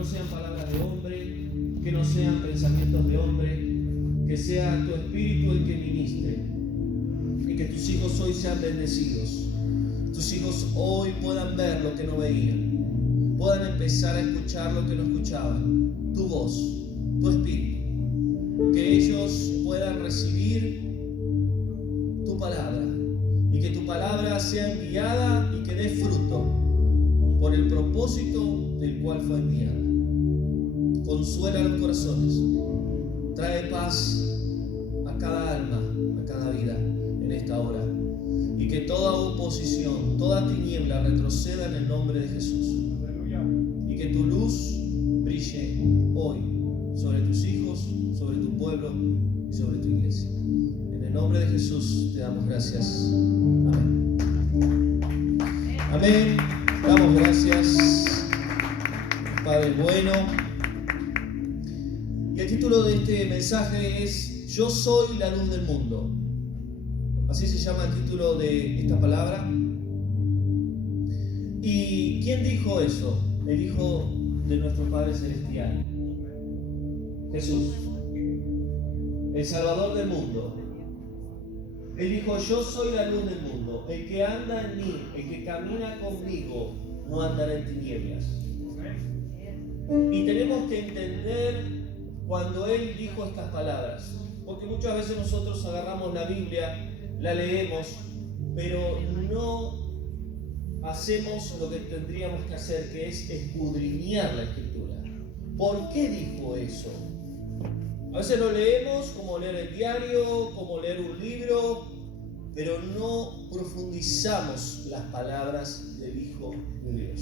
no sean palabras de hombre, que no sean pensamientos de hombre, que sea tu Espíritu el que ministre, y que tus hijos hoy sean bendecidos. Tus hijos hoy puedan ver lo que no veían, puedan empezar a escuchar lo que no escuchaban, tu voz, tu Espíritu, que ellos puedan recibir tu palabra y que tu palabra sea enviada y que dé fruto por el propósito del cual fue enviada. Consuela los corazones, trae paz a cada alma, a cada vida en esta hora, y que toda oposición, toda tiniebla retroceda en el nombre de Jesús. Aleluya. Y que tu luz brille hoy sobre tus hijos, sobre tu pueblo y sobre tu iglesia. En el nombre de Jesús te damos gracias. Amén. Amén. Damos gracias, Padre bueno. Y el título de este mensaje es Yo soy la luz del mundo. Así se llama el título de esta palabra. ¿Y quién dijo eso? El Hijo de nuestro Padre Celestial, Jesús, el Salvador del mundo. Él dijo: yo soy la luz del mundo. El que anda en mí, el que camina conmigo, no andará en tinieblas. Y tenemos que entender cuando Él dijo estas palabras, porque muchas veces nosotros agarramos la Biblia, la leemos, pero no hacemos lo que tendríamos que hacer, que es escudriñar la Escritura. ¿Por qué dijo eso? A veces lo leemos como leer el diario, como leer un libro, pero no profundizamos las palabras del Hijo de Dios.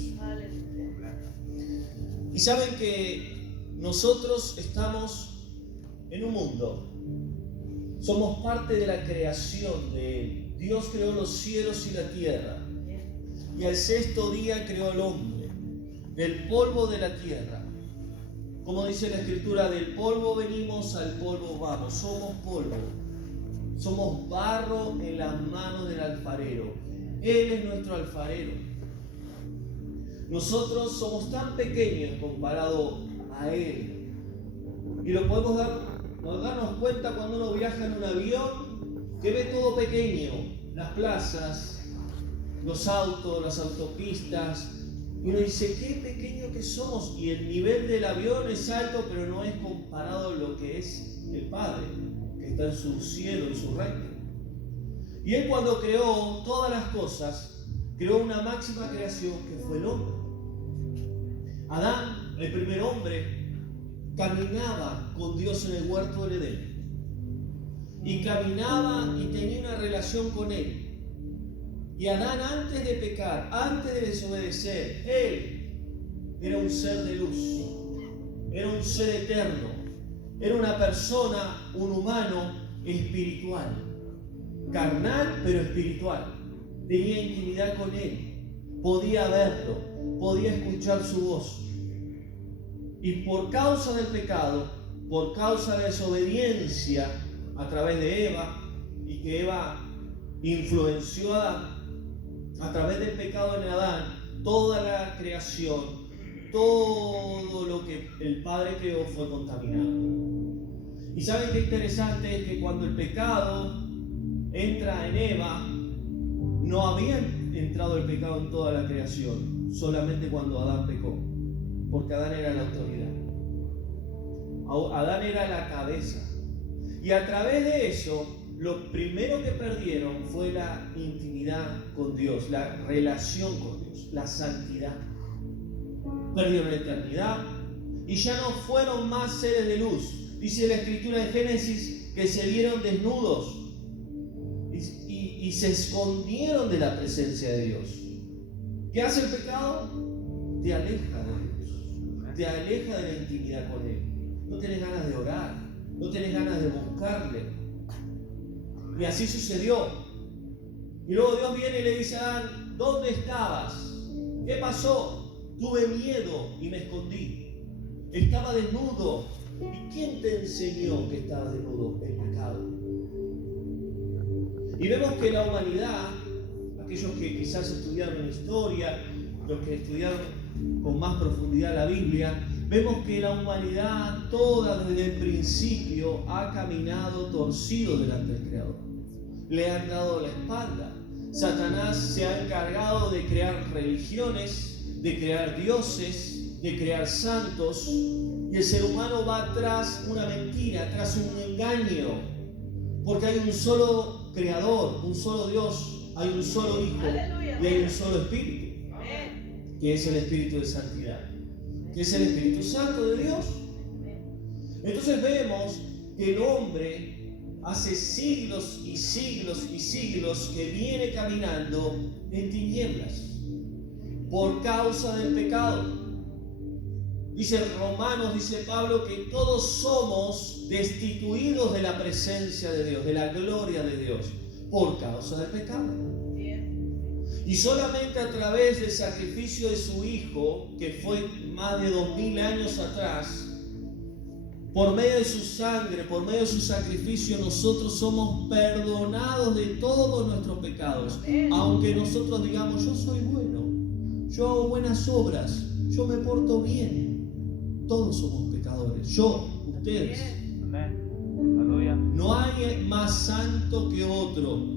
Y saben que nosotros estamos en un mundo. Somos parte de la creación de Él. Dios creó los cielos y la tierra. Y al sexto día creó al hombre, del polvo de la tierra. Como dice la Escritura, del polvo venimos, al polvo vamos. Somos polvo. Somos barro en las manos del alfarero. Él es nuestro alfarero. Nosotros somos tan pequeños comparado a Él. Y lo podemos darnos cuenta cuando uno viaja en un avión, que ve todo pequeño. Las plazas, los autos, las autopistas. Y uno dice, qué pequeño que somos. Y el nivel del avión es alto, pero no es comparado a lo que es el Padre, que está en su cielo, en su reino. Y Él, cuando creó todas las cosas, creó una máxima creación que fue el hombre. Adán, el primer hombre, caminaba con Dios en el huerto del Edén. Y caminaba y tenía una relación con Él. Y Adán, antes de pecar, antes de desobedecer, él era un ser de luz, era un ser eterno, era una persona, un humano espiritual, carnal pero espiritual. Tenía intimidad con Él, podía verlo, podía escuchar su voz. Y por causa del pecado, por causa de la desobediencia a través de Eva, y que Eva influenció a Adán, a través del pecado en Adán, toda la creación, todo lo que el Padre creó fue contaminado. Y ¿saben qué interesante? Es que cuando el pecado entra en Eva, no había entrado el pecado en toda la creación, solamente cuando Adán pecó, porque Adán era la autoridad. Adán era la cabeza. Y a través de eso, lo primero que perdieron fue la intimidad con Dios, la relación con Dios, la santidad. Perdieron la eternidad y ya no fueron más seres de luz. Dice la Escritura en Génesis que se vieron desnudos y se escondieron de la presencia de Dios. ¿Qué hace el pecado? Te aleja de Dios, te aleja de la intimidad con Él. No tenés ganas de orar, no tenés ganas de buscarle. Y así sucedió. Y luego Dios viene y le dice a Adán, ¿dónde estabas? ¿Qué pasó? Tuve miedo y me escondí. Estaba desnudo. ¿Y quién te enseñó que estabas desnudo? El pecado. Y vemos que la humanidad, aquellos que quizás estudiaron historia, los que estudiaron con más profundidad la Biblia, vemos que la humanidad toda desde el principio ha caminado torcido delante del Creador. Le han dado la espalda. Satanás se ha encargado de crear religiones, de crear dioses, de crear santos, y el ser humano va tras una mentira, tras un engaño, porque hay un solo creador, un solo Dios, hay un solo Hijo y hay un solo Espíritu, que es el Espíritu de santidad, que es el Espíritu Santo de Dios. Entonces vemos que el hombre hace siglos y siglos y siglos que viene caminando en tinieblas por causa del pecado. Dice Romanos, dice Pablo, que todos somos destituidos de la presencia de Dios, de la gloria de Dios, por causa del pecado. Y solamente a través del sacrificio de su Hijo, que fue más de 2000 años atrás, por medio de su sangre, por medio de su sacrificio, nosotros somos perdonados de todos nuestros pecados. Aunque nosotros digamos, yo soy bueno, yo hago buenas obras, yo me porto bien. Todos somos pecadores. Yo, ustedes. No hay más santo que otro.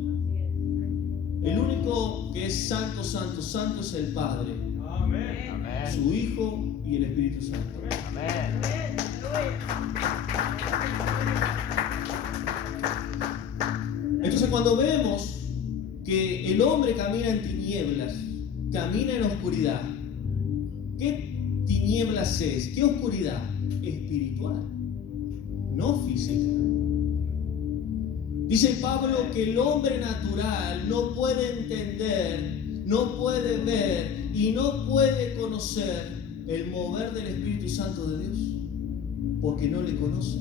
El único que es santo, santo, santo es el Padre. Amén. Su Hijo y el Espíritu Santo. Amén. Entonces cuando vemos que el hombre camina en tinieblas, camina en oscuridad, ¿qué tinieblas es? ¿Qué oscuridad? Espiritual, no física. Dice Pablo que el hombre natural no puede entender, no puede ver y no puede conocer el mover del Espíritu Santo de Dios, porque no le conoce.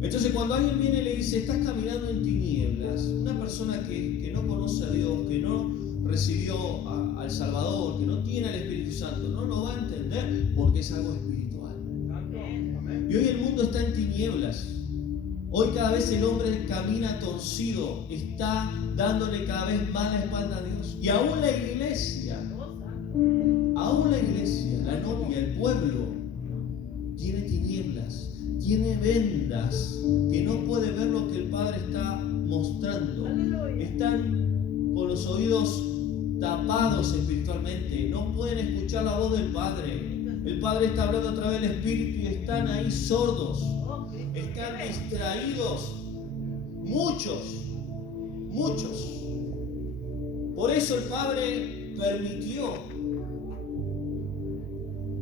Entonces cuando alguien viene y le dice, estás caminando en tinieblas, una persona que no conoce a Dios, que no recibió al Salvador, que no tiene al Espíritu Santo, no lo va a entender porque es algo espiritual. Y hoy el mundo está en tinieblas. Hoy cada vez el hombre camina torcido, está dándole cada vez más la espalda a Dios. Y aún la iglesia, la novia, el pueblo, tiene tinieblas, tiene vendas, que no puede ver lo que el Padre está mostrando. Están con los oídos tapados espiritualmente, no pueden escuchar la voz del Padre. El Padre está hablando a través del Espíritu y están ahí sordos, están distraídos, muchos. Por eso el Padre permitió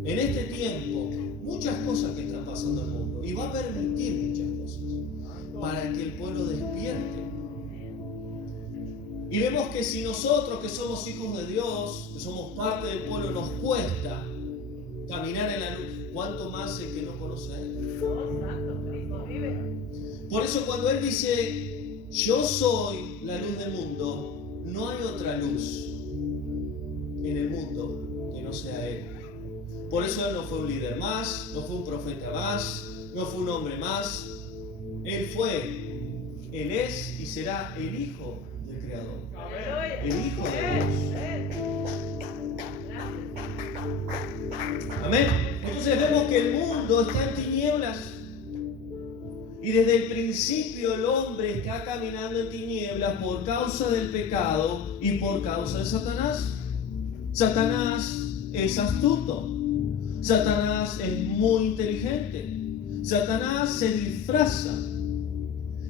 en este tiempo muchas cosas que están pasando en el mundo, y va a permitir muchas cosas para que el pueblo despierte. Y vemos que si nosotros que somos hijos de Dios, que somos parte del pueblo, nos cuesta caminar en la luz, ¿cuánto más el que no conoce a Él? Por eso cuando Él dice, yo soy la luz del mundo, no hay otra luz en el mundo que no sea Él. Por eso Él no fue un líder más, no fue un profeta más, no fue un hombre más. Él es y será el Hijo del Creador. El Hijo de Dios. Amén. Entonces vemos que el mundo está en tinieblas. Y desde el principio el hombre está caminando en tinieblas por causa del pecado y por causa de Satanás. Satanás es astuto. Satanás es muy inteligente. Satanás se disfraza.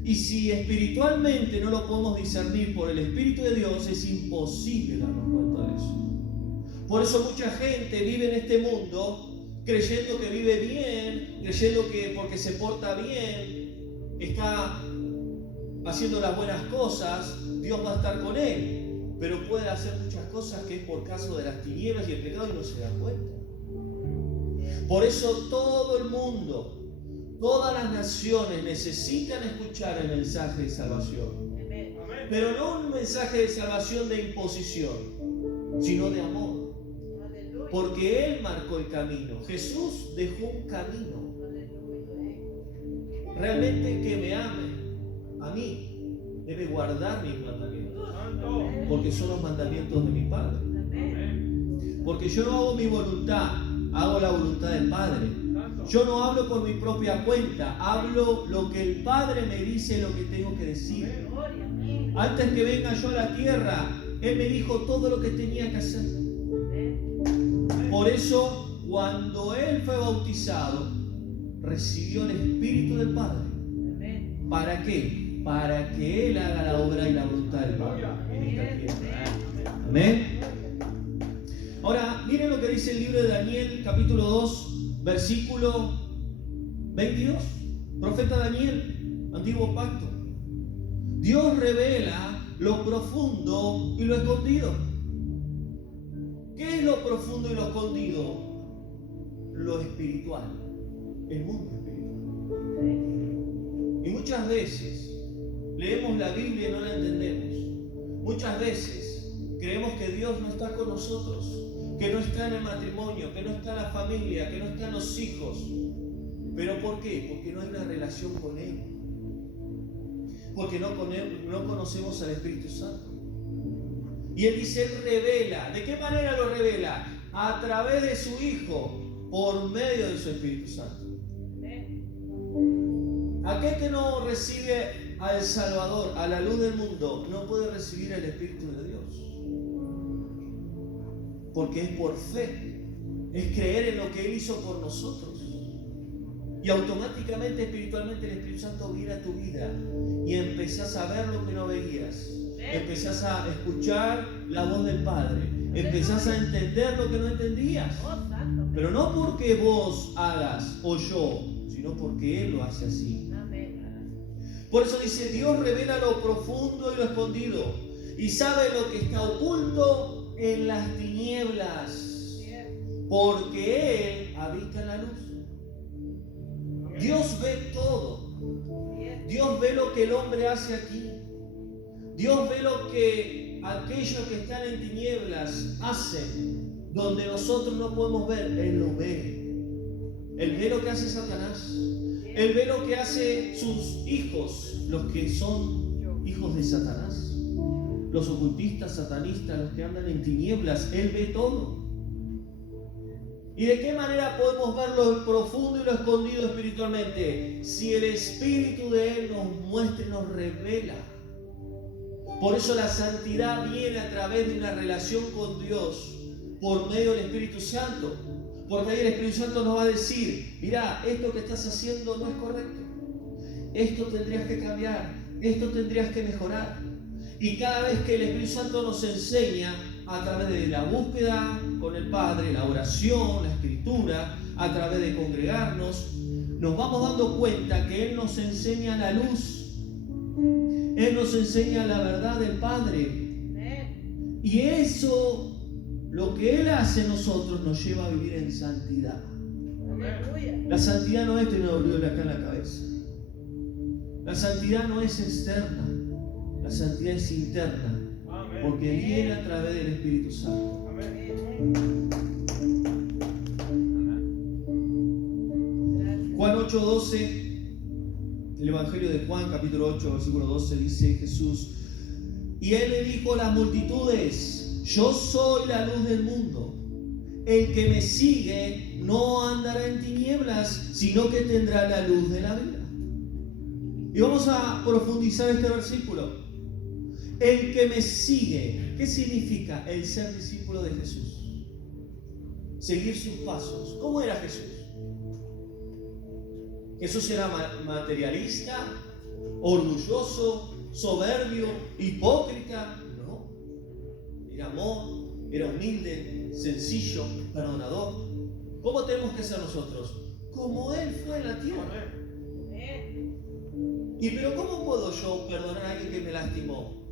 Y si espiritualmente no lo podemos discernir por el Espíritu de Dios, es imposible darnos cuenta de eso. Por eso mucha gente vive en este mundo creyendo que vive bien, creyendo que porque se porta bien, está haciendo las buenas cosas, Dios va a estar con él. Pero puede hacer muchas cosas que es por causa de las tinieblas y el pecado y no se da cuenta. Por eso todo el mundo, todas las naciones necesitan escuchar el mensaje de salvación. Pero no un mensaje de salvación de imposición, sino de amor. Porque Él marcó el camino. Jesús dejó un camino. Realmente que me ame a mí debe guardar mis mandamientos. Porque son los mandamientos de mi Padre. Porque yo no hago mi voluntad, hago la voluntad del Padre. Yo no hablo por mi propia cuenta, hablo lo que el Padre me dice, lo que tengo que decir. Antes que venga yo a la tierra, Él me dijo todo lo que tenía que hacer. Por eso, cuando Él fue bautizado, recibió el Espíritu del Padre. ¿Para qué? Para que Él haga la obra y la voluntad del Padre en esta tierra. Amén. Ahora, miren lo que dice el libro de Daniel, capítulo 2, versículo 22. Profeta Daniel, antiguo pacto. Dios revela lo profundo y lo escondido. ¿Qué es lo profundo y lo escondido? Lo espiritual, el mundo espiritual. Y muchas veces leemos la Biblia y no la entendemos. Muchas veces creemos que Dios no está con nosotros, que no está en el matrimonio, que no está en la familia, que no está en los hijos. ¿Pero por qué? Porque no hay una relación con Él. Porque no conocemos al Espíritu Santo. Y Él dice, Él revela. ¿De qué manera lo revela? A través de su Hijo, por medio de su Espíritu Santo. Aquel que no recibe al Salvador, a la luz del mundo, no puede recibir el Espíritu de Dios. Porque es por fe, es creer en lo que Él hizo por nosotros. Y automáticamente, espiritualmente, el Espíritu Santo viene a tu vida y empezás a ver lo que no veías. Empezás a escuchar la voz del Padre. Empezás a entender lo que no entendías. Pero no porque vos hagas o yo, sino porque Él lo hace así. Por eso dice, Dios revela lo profundo y lo escondido y sabe lo que está oculto en las tinieblas, porque Él habita en la luz. Dios ve todo. Dios ve lo que el hombre hace aquí. Dios ve lo que aquellos que están en tinieblas hacen, donde nosotros no podemos ver. Él lo ve. Él ve lo que hace Satanás. Él ve lo que hace sus hijos, los que son hijos de Satanás. Los ocultistas, satanistas, los que andan en tinieblas. Él ve todo. ¿Y de qué manera podemos ver lo profundo y lo escondido espiritualmente? Si el Espíritu de Él nos muestra y nos revela. Por eso la santidad viene a través de una relación con Dios por medio del Espíritu Santo. Porque ahí el Espíritu Santo nos va a decir, mira, esto que estás haciendo no es correcto. Esto tendrías que cambiar. Esto tendrías que mejorar. Y cada vez que el Espíritu Santo nos enseña, a través de la búsqueda con el Padre, la oración, la escritura, a través de congregarnos, nos vamos dando cuenta que Él nos enseña la luz. Él nos enseña la verdad del Padre. Y eso, lo que Él hace en nosotros, nos lleva a vivir en santidad. La santidad no es tener aureola acá en la cabeza. La santidad no es externa. La santidad es interna. Porque viene a través del Espíritu Santo. Juan 8:12, el Evangelio de Juan, capítulo 8, versículo 12, dice Jesús: y Él le dijo a las multitudes: yo soy la luz del mundo. El que me sigue no andará en tinieblas, sino que tendrá la luz de la vida. Y vamos a profundizar este versículo. El que me sigue, ¿qué significa el ser discípulo de Jesús? Seguir sus pasos. ¿Cómo era Jesús? ¿Jesús era materialista, orgulloso, soberbio, hipócrita? No. Era amor, era humilde, sencillo, perdonador. ¿Cómo tenemos que ser nosotros? Como Él fue en la tierra. ¿Y pero cómo puedo yo perdonar a alguien que me lastimó?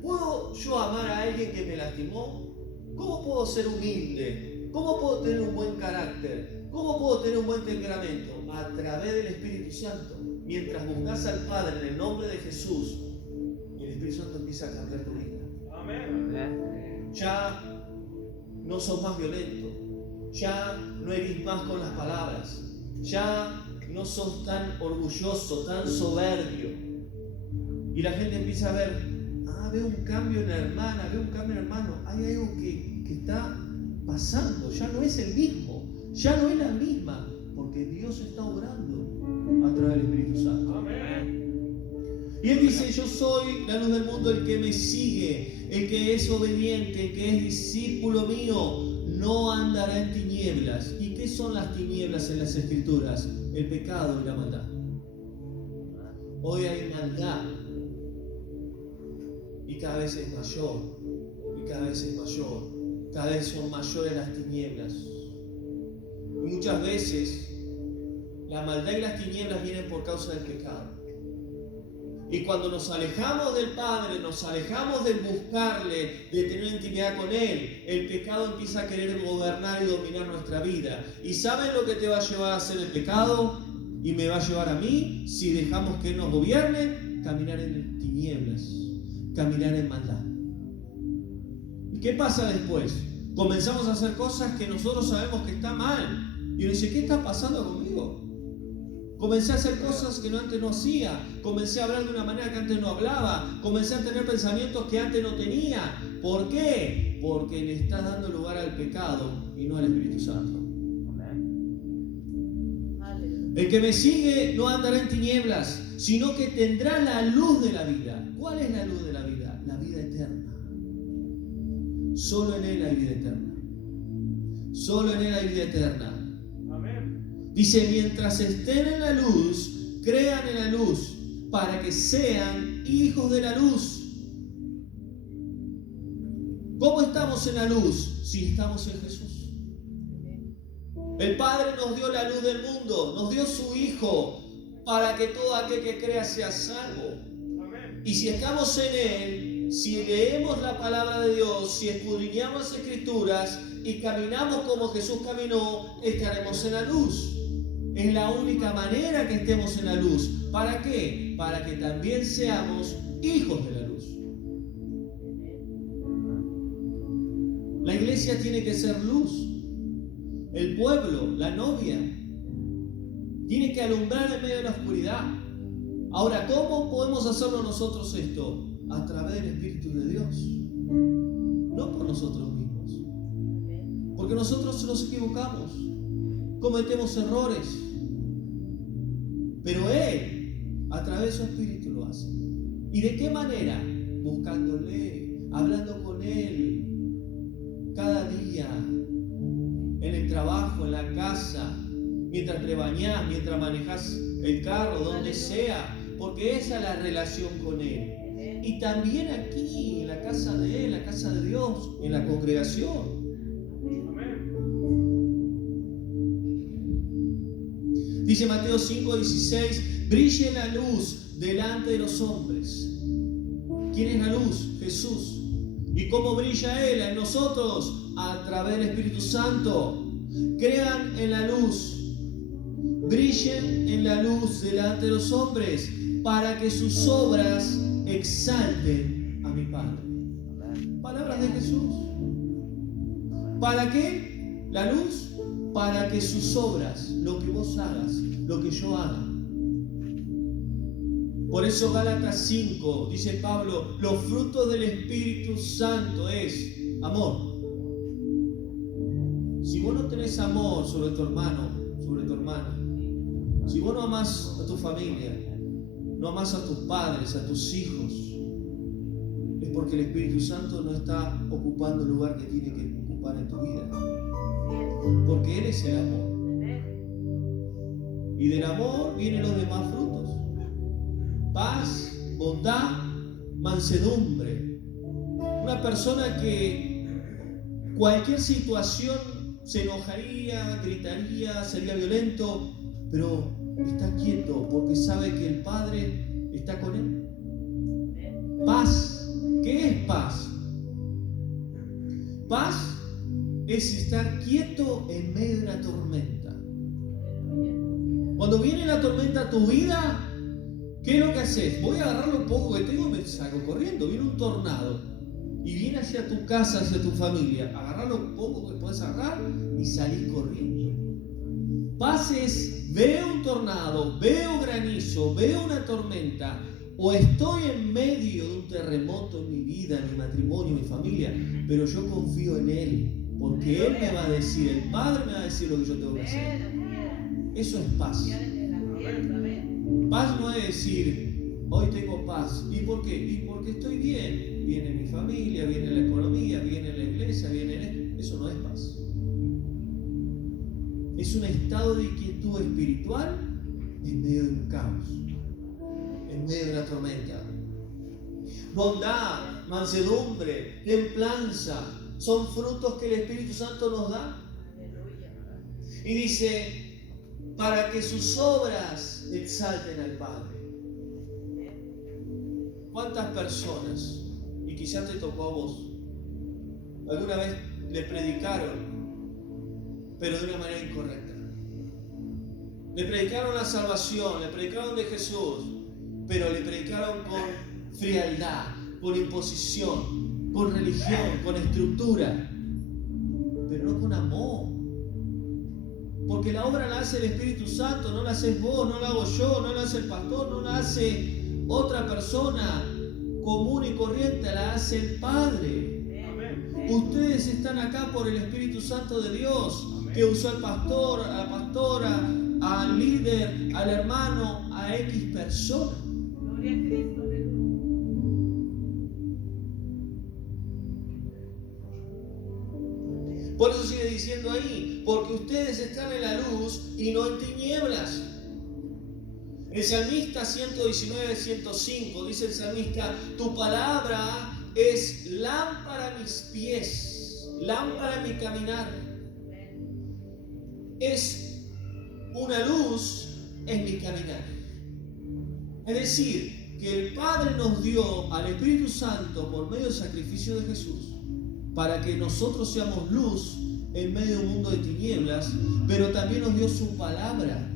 ¿Puedo yo amar a alguien que me lastimó? ¿Cómo puedo ser humilde? ¿Cómo puedo tener un buen carácter? ¿Cómo puedo tener un buen temperamento? A través del Espíritu Santo. Mientras buscas al Padre en el nombre de Jesús, el Espíritu Santo empieza a cambiar tu vida. Amén. Ya no sos más violento. Ya no herís más con las palabras. Ya no sos tan orgulloso, tan soberbio. Y la gente empieza a ver, veo un cambio en la hermana, veo un cambio en el hermano. Hay algo que está pasando, ya no es el mismo. ya no es la misma, porque Dios está obrando a través del Espíritu Santo. Y Él dice, yo soy la luz del mundo, el que me sigue, el que es obediente, el que es discípulo mío, no andará en tinieblas. ¿Y qué son las tinieblas en las Escrituras? El pecado y la maldad. Hoy hay maldad y cada vez es mayor, y cada vez es mayor, cada vez son mayores las tinieblas. Y muchas veces la maldad y las tinieblas vienen por causa del pecado. Y cuando nos alejamos del Padre, nos alejamos de buscarle, de tener intimidad con Él, el pecado empieza a querer gobernar y dominar nuestra vida. ¿Y saben lo que te va a llevar a hacer el pecado? Y me va a llevar a mí, si dejamos que Él nos gobierne, caminar en tinieblas, caminar en maldad. ¿Y qué pasa después? Comenzamos a hacer cosas que nosotros sabemos que está mal. Y uno dice, ¿qué está pasando conmigo? Comencé a hacer cosas que antes no hacía. Comencé a hablar de una manera que antes no hablaba. Comencé a tener pensamientos que antes no tenía. ¿Por qué? Porque le está dando lugar al pecado y no al Espíritu Santo. El que me sigue no andará en tinieblas, sino que tendrá la luz de la vida. ¿Cuál es la luz de la vida? La vida eterna. Solo en Él hay vida eterna. Solo en Él hay vida eterna. Dice, mientras estén en la luz, crean en la luz, para que sean hijos de la luz. ¿Cómo estamos en la luz? Si estamos en Jesús. El Padre nos dio la luz del mundo, nos dio su Hijo, para que todo aquel que crea sea salvo. Y si estamos en Él, si leemos la palabra de Dios, si escudriñamos las Escrituras y caminamos como Jesús caminó, estaremos en la luz. Es la única manera que estemos en la luz. ¿Para qué? Para que también seamos hijos de la luz. La iglesia tiene que ser luz. El pueblo, la novia, tiene que alumbrar en medio de la oscuridad. Ahora, ¿cómo podemos hacerlo nosotros esto? A través del Espíritu de Dios. No por nosotros mismos. Porque nosotros nos equivocamos. Cometemos errores, pero Él a través de su Espíritu lo hace. ¿Y de qué manera? Buscándole, hablando con Él cada día, en el trabajo, en la casa, mientras te bañás, mientras manejas el carro, donde sea, porque esa es la relación con Él. Y también aquí, en la casa de Él, la casa de Dios, en la congregación. Dice Mateo 5:16, brille la luz delante de los hombres. ¿Quién es la luz? Jesús. ¿Y cómo brilla Él en nosotros? A través del Espíritu Santo. Crean en la luz. Brillen en la luz delante de los hombres para que sus obras exalten a mi Padre. Palabras de Jesús. ¿Para qué? La luz. Para que sus obras, lo que vos hagas, lo que yo haga. Por eso Gálatas 5, dice Pablo, los frutos del Espíritu Santo es amor. Si vos no tenés amor sobre tu hermano, sobre tu hermana, si vos no amás a tu familia, no amás a tus padres, a tus hijos, es porque el Espíritu Santo no está ocupando el lugar que tiene que ocupar en tu vida. Porque Él es el amor. Y del amor vienen los demás frutos. Paz, bondad, mansedumbre. Una persona que cualquier situación se enojaría, gritaría, sería violento, pero está quieto porque sabe que el Padre está con él. Paz. ¿Qué es paz? Paz es estar quieto en medio de una tormenta. Cuando viene la tormenta a tu vida, ¿qué es lo que haces? Voy a agarrar lo poco que tengo y me salgo corriendo. Viene un tornado y viene hacia tu casa, hacia tu familia. Agarrar lo poco que puedes agarrar y salir corriendo. Paz es, veo un tornado, veo granizo, veo una tormenta, o estoy en medio de un terremoto en mi vida, en mi matrimonio, en mi familia, pero yo confío en Él. Porque Él me va a decir, el Padre me va a decir lo que yo tengo que hacer. Eso es paz. Paz no es decir, hoy tengo paz. ¿Y por qué? Y porque estoy bien. Viene mi familia, viene la economía, viene la iglesia, viene esto. Eso no es paz. Es un estado de quietud espiritual en medio de un caos, en medio de una tormenta. Bondad, mansedumbre, templanza, son frutos que el Espíritu Santo nos da. Y dice, para que sus obras exalten al Padre. ¿Cuántas personas, y quizás te tocó a vos, alguna vez le predicaron, pero de una manera incorrecta? Le predicaron la salvación, le predicaron de Jesús, pero le predicaron con frialdad, con imposición, con religión, con estructura, pero no con amor. Porque la obra la hace el Espíritu Santo, no la haces vos, no la hago yo, no la hace el pastor, no la hace otra persona común y corriente, la hace el Padre. Amén. Ustedes están acá por el Espíritu Santo de Dios, amén, que usó al pastor, a la pastora, al líder, al hermano, a X persona. Gloria a Cristo. Por eso sigue diciendo ahí, porque ustedes están en la luz y no en tinieblas. El salmista 119, 105, dice el salmista, tu palabra es lámpara a mis pies, lámpara a mi caminar. Es una luz en mi caminar. Es decir, que el Padre nos dio al Espíritu Santo por medio del sacrificio de Jesús, para que nosotros seamos luz en medio de un mundo de tinieblas, pero también nos dio su palabra,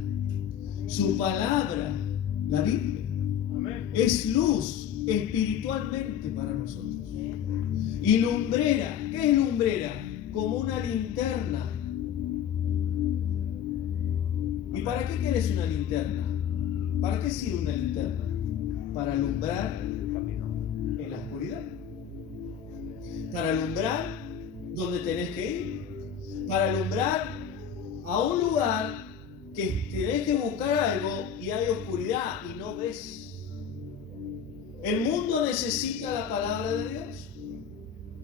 la Biblia. Amén. Es luz espiritualmente para nosotros. Y lumbrera, ¿qué es lumbrera? Como una linterna. ¿Y para qué querés una linterna? ¿Para qué sirve una linterna? Para alumbrar en la oscuridad. Para alumbrar donde tenés que ir, para alumbrar a un lugar que tenés que buscar algo y hay oscuridad y no ves. El mundo necesita la palabra de Dios.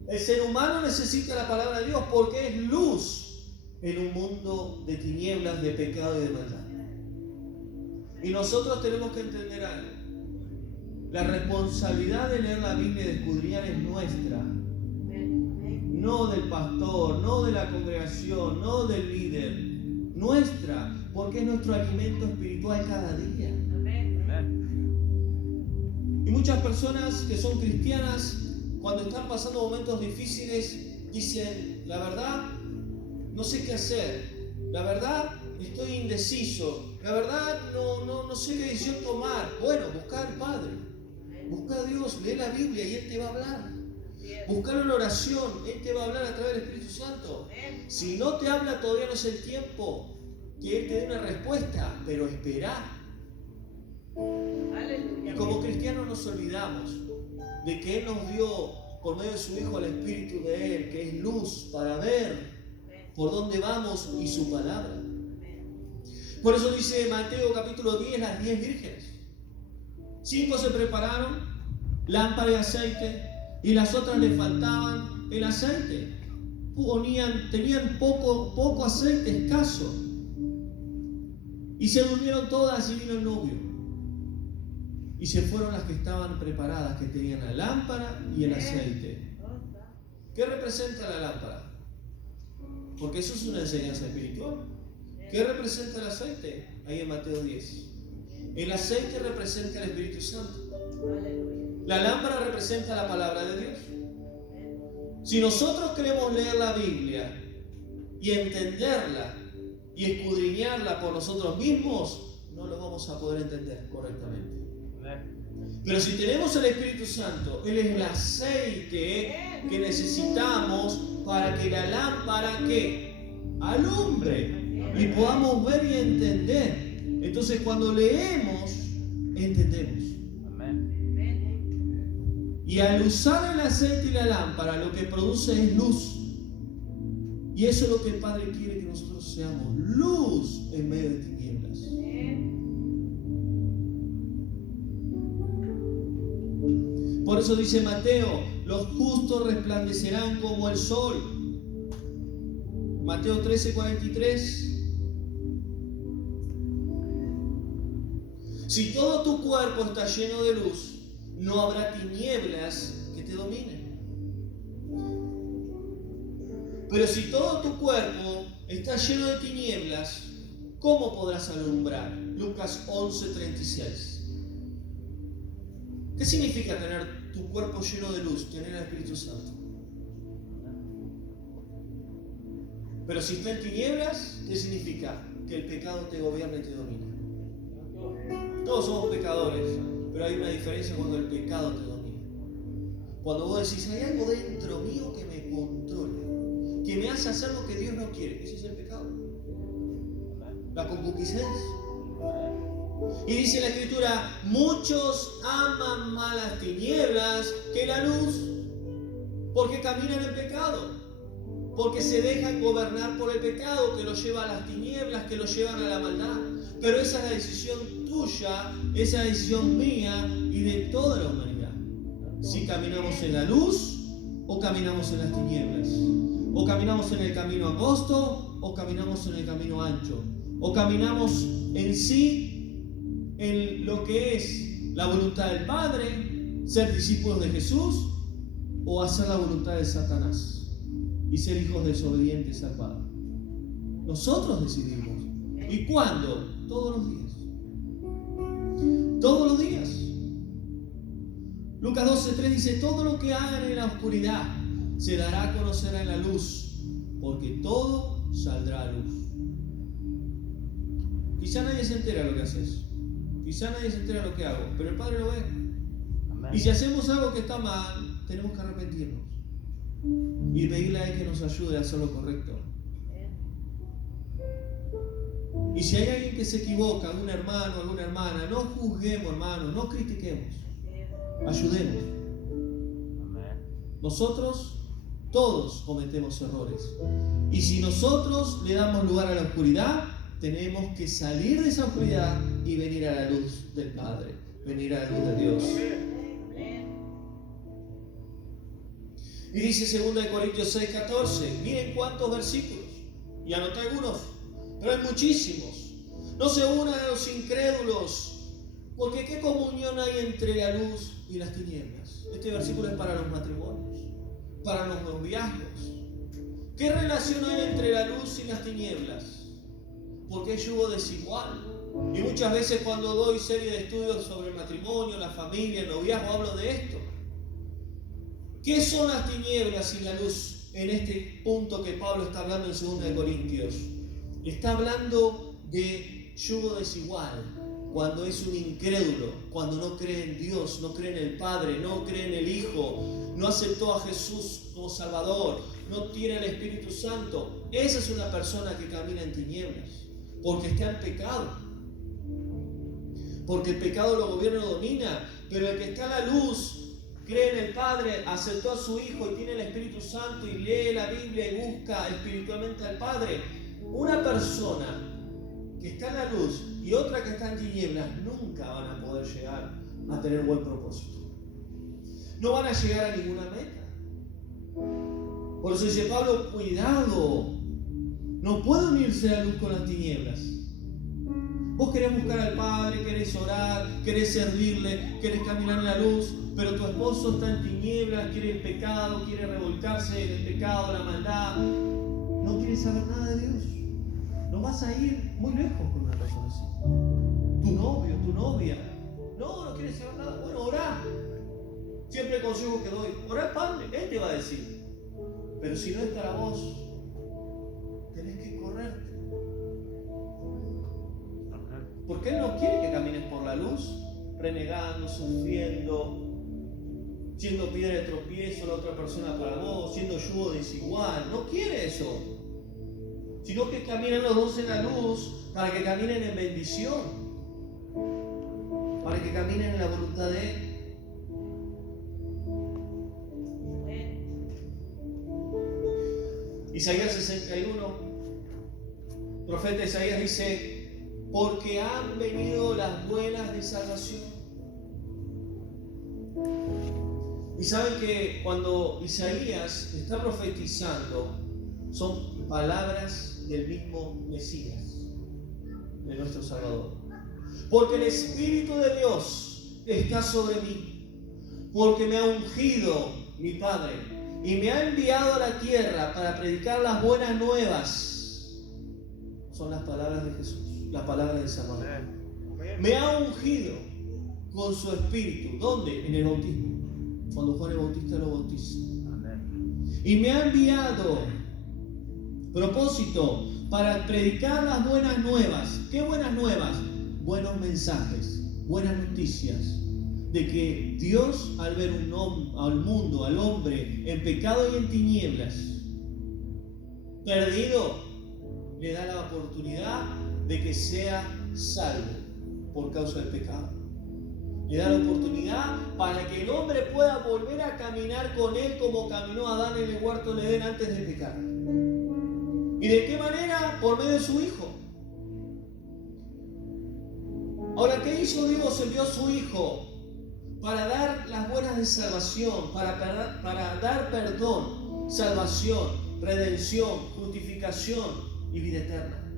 El ser humano necesita la palabra de Dios porque es luz en un mundo de tinieblas, de pecado y de maldad. Y nosotros tenemos que entender algo. La responsabilidad de leer la Biblia y de escudriñar es nuestra. No del pastor, no de la congregación, no del líder. Nuestra, porque es nuestro alimento espiritual cada día. Y muchas personas que son cristianas, cuando están pasando momentos difíciles, dicen, la verdad, no sé qué hacer. La verdad, estoy indeciso. La verdad, no sé qué decisión tomar. Bueno, busca al Padre. Busca a Dios, lee la Biblia y Él te va a hablar. Buscar en oración, Él te va a hablar a través del Espíritu Santo. Si no te habla, todavía no es el tiempo que Él te dé una respuesta, pero espera. Y como cristianos nos olvidamos de que Él nos dio por medio de su Hijo al Espíritu de Él, que es luz para ver por dónde vamos y su palabra. Por eso dice Mateo capítulo 10, las 10 vírgenes. 5 se prepararon, lámpara y aceite, y las otras le faltaban el aceite. Tenían poco aceite, escaso. Y se durmieron todas y vino el novio. Y se fueron las que estaban preparadas, que tenían la lámpara y el aceite. ¿Qué representa la lámpara? Porque eso es una enseñanza espiritual. ¿Qué representa el aceite? Ahí en Mateo 10. El aceite representa el Espíritu Santo. La lámpara representa la palabra de Dios. Si nosotros queremos leer la Biblia y entenderla y escudriñarla por nosotros mismos, no lo vamos a poder entender correctamente. Pero si tenemos el Espíritu Santo, Él es el aceite que necesitamos para que la lámpara alumbre y podamos ver y entender. Entonces cuando leemos, entendemos. Y al usar el aceite y la lámpara, lo que produce es luz. Y eso es lo que el Padre quiere, que nosotros seamos luz en medio de tinieblas. Por eso dice Mateo, los justos resplandecerán como el sol. Mateo 13:43. Si todo tu cuerpo está lleno de luz, no habrá tinieblas que te dominen. Pero si todo tu cuerpo está lleno de tinieblas, ¿cómo podrás alumbrar? Lucas 11:36. ¿Qué significa tener tu cuerpo lleno de luz? Tener al Espíritu Santo. Pero si está en tinieblas, ¿qué significa? Que el pecado te gobierna y te domina. Todos somos pecadores, pero hay una diferencia cuando el pecado te domina. Cuando vos decís, hay algo dentro mío que me controla, que me hace hacer lo que Dios no quiere. Ese es el pecado. La concupiscencia. Y dice la Escritura, muchos aman más las tinieblas que la luz, porque caminan en pecado, porque se dejan gobernar por el pecado que los lleva a las tinieblas, que los llevan a la maldad. Pero esa es la decisión tuya, esa es la decisión mía y de toda la humanidad. Si caminamos en la luz o caminamos en las tinieblas, o caminamos en el camino angosto o caminamos en el camino ancho, o caminamos en sí en lo que es la voluntad del Padre, ser discípulos de Jesús, o hacer la voluntad de Satanás y ser hijos desobedientes al Padre. Nosotros decidimos. ¿Y cuándo? Todos los días. Todos los días. Lucas 12:3 dice, todo lo que hagan en la oscuridad se dará a conocer en la luz, porque todo saldrá a luz. Quizá nadie se entera de lo que haces. Quizá nadie se entera de lo que hago, pero el Padre lo ve. Amén. Y si hacemos algo que está mal, tenemos que arrepentirnos y pedirle a Él que nos ayude a hacer lo correcto. Y si hay alguien que se equivoca, algún hermano, alguna hermana, no juzguemos, hermano, no critiquemos, ayudemos. Nosotros todos cometemos errores. Y si nosotros le damos lugar a la oscuridad, tenemos que salir de esa oscuridad y venir a la luz del Padre, venir a la luz de Dios. Y dice 2 Corintios 6:14, miren cuántos versículos, y anoté algunos, pero hay muchísimos. No se unan a los incrédulos, porque ¿qué comunión hay entre la luz y las tinieblas? Este versículo es para los matrimonios, para los noviazgos. ¿Qué relación hay entre la luz y las tinieblas? Porque es yugo desigual. Y muchas veces cuando doy serie de estudios sobre el matrimonio, la familia, el noviazgo, hablo de esto. ¿Qué son las tinieblas y la luz en este punto que Pablo está hablando en 2 Corintios? Está hablando de yugo desigual, cuando es un incrédulo, cuando no cree en Dios, no cree en el Padre, no cree en el Hijo, no aceptó a Jesús como Salvador, no tiene el Espíritu Santo. Esa es una persona que camina en tinieblas, porque está en pecado. Porque el pecado lo gobierna y lo domina, pero el que está a la luz, cree en el Padre, aceptó a su Hijo y tiene el Espíritu Santo y lee la Biblia y busca espiritualmente al Padre. Una persona que está en la luz y otra que está en tinieblas nunca van a poder llegar a tener buen propósito. No van a llegar a ninguna meta. Por eso dice Pablo, cuidado, no puede unirse la luz con las tinieblas. Vos querés buscar al Padre, querés orar, querés servirle, querés caminar en la luz, pero tu esposo está en tinieblas, quiere el pecado, quiere revolcarse en el pecado, la maldad. No quiere saber nada de Dios. No vas a ir muy lejos con una persona así. Tu novio, tu novia. No quiere saber nada. Bueno, orá. Siempre el consejo que doy, orá al Padre, Él te va a decir. Pero si no es para vos, tenés que correrte. Porque Él no quiere que camines por la luz, renegando, sufriendo, siendo piedra de tropiezo la otra persona para vos, siendo yugo desigual. No quiere eso. Sino que caminen los dos en la luz para que caminen en bendición, para que caminen en la voluntad de Él. Isaías 61, el profeta Isaías dice, porque han venido las buenas de salvación. Y saben que cuando Isaías está profetizando, son palabras del mismo Mesías, de nuestro Salvador. Porque el Espíritu de Dios está sobre mí, porque me ha ungido mi Padre y me ha enviado a la tierra para predicar las buenas nuevas. Son las palabras de Jesús, las palabras del Salvador. Me ha ungido con su Espíritu. ¿Dónde? En el bautismo. Cuando Juan el Bautista lo bautiza. Y me ha enviado, propósito, para predicar las buenas nuevas. ¿Qué buenas nuevas? Buenos mensajes, buenas noticias. De que Dios, al ver al mundo, al hombre, en pecado y en tinieblas, perdido, le da la oportunidad de que sea salvo por causa del pecado. Le da la oportunidad para que el hombre pueda volver a caminar con él como caminó Adán en el huerto del Edén antes de pecar. ¿Y de qué manera? Por medio de su Hijo. Ahora, ¿qué hizo Dios? Envió a su Hijo para dar las buenas de salvación, para dar perdón, salvación, redención, justificación y vida eterna.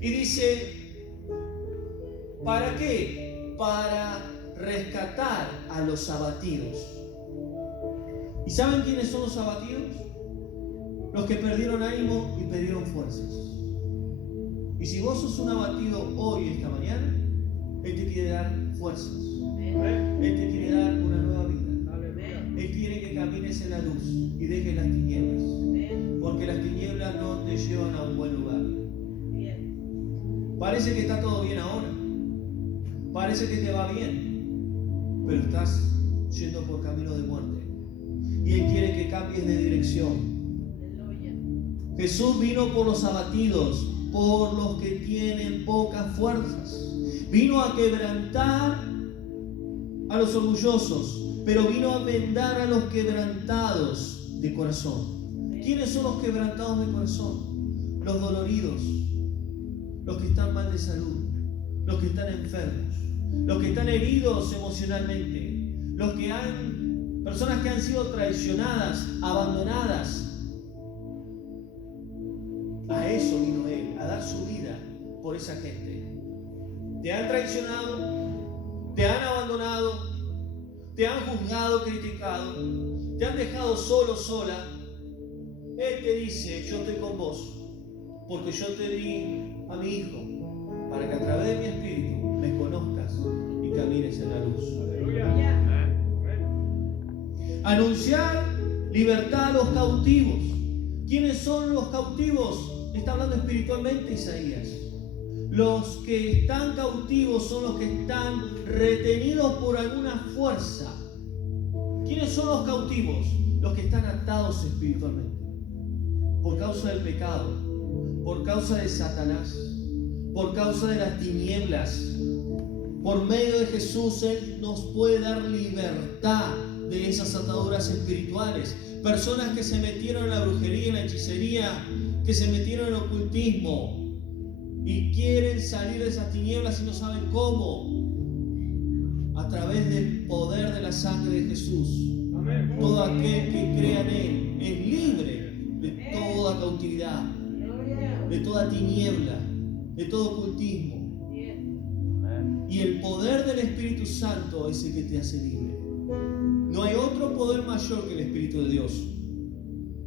Y dice, ¿para qué? Para rescatar a los abatidos. ¿Y saben quiénes son los abatidos? Los que perdieron ánimo y perdieron fuerzas. Y si vos sos un abatido hoy, esta mañana, Él te quiere dar fuerzas. Él te quiere dar una nueva vida. Él quiere que camines en la luz y dejes las tinieblas. Porque las tinieblas no te llevan a un buen lugar. Parece que está todo bien ahora. Parece que te va bien. Pero estás yendo por camino de muerte. Y Él quiere que cambies de dirección. Jesús vino por los abatidos, por los que tienen pocas fuerzas. Vino a quebrantar a los orgullosos, pero vino a vendar a los quebrantados de corazón. ¿Quiénes son los quebrantados de corazón? Los doloridos, los que están mal de salud, los que están enfermos, los que están heridos emocionalmente, personas que han sido traicionadas, abandonadas. A eso vino Él, a dar su vida por esa gente. Te han traicionado, te han abandonado, te han juzgado, criticado, te han dejado solo, sola. Él te dice, yo estoy con vos, porque yo te di a mi Hijo, para que a través de mi Espíritu me conozcas y camines en la luz. Aleluya. Anunciar libertad a los cautivos. ¿Quiénes son los cautivos? Está hablando espiritualmente Isaías. Los que están cautivos son los que están retenidos por alguna fuerza. ¿Quiénes son los cautivos? Los que están atados espiritualmente. Por causa del pecado, por causa de Satanás, por causa de las tinieblas. Por medio de Jesús, Él nos puede dar libertad de esas ataduras espirituales. Personas que se metieron en la brujería, en la hechicería, que se metieron en el ocultismo y quieren salir de esas tinieblas y no saben cómo. A través del poder de la sangre de Jesús. Amén. Todo aquel que crea en Él es libre de toda cautividad, de toda tiniebla, de todo ocultismo. Y el poder del Espíritu Santo es el que te hace libre. No hay otro poder mayor que el Espíritu de Dios.